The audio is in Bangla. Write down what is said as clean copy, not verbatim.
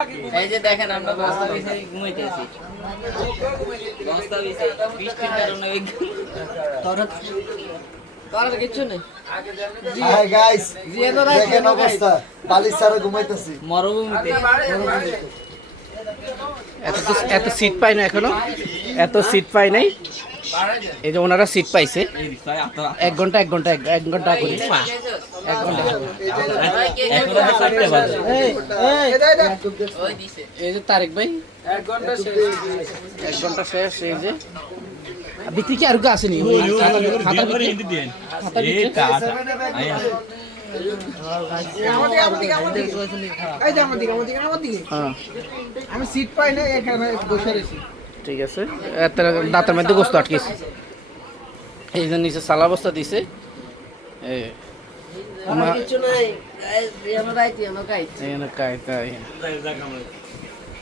এই যে দেখেন আমরা বস্তা বিছাই ঘুমাইতেছি। বস্তা বিছাই বৃষ্টির কারণে তোর কিছু নেই। হাই গাইস, জিয়াদা রাখ দেখেন অবস্থা, বালিশ ছাড়া ঘুমাইতেছি। মরুভূমিতে এত সিট পাই না এখনো, এত সিট পাই নাই। এই যে ওনারা সিট পাইছে 1 ঘন্টা 1 ঘন্টা 1 ঘন্টা করে 1 ঘন্টা। এই যে তারেক ভাই 1 ঘন্টা শেষ। এই যে ভিতরে কি আর কেউ আসেনি? আমি সিট পাই না, এখানে বসে রয়েছি। ঠিক আছে, দাঁতের মধ্যে গোস্ত আটকেছে। এই যে নিচে সালা বস্তা দিছে। কিছু নাই। আমরা রাইতি আমরা গাইছি। এই